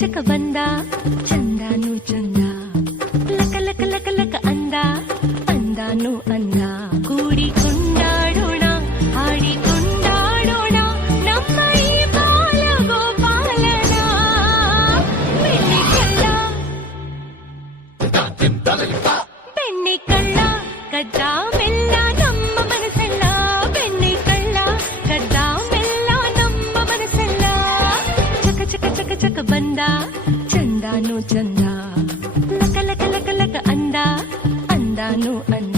చక బందా చందాను చందా. లక లక లక లక అందా అందాను అందా. కూడి కొండాడోణ ఆడి కొండాడోణ నమ్మై బాల గోపాలన పెన్ని కళ్ళ పెన్ని కళ్ళ కద్దాం చక బందా చందాను చందా లక లక లక లక అందా అందాను అందా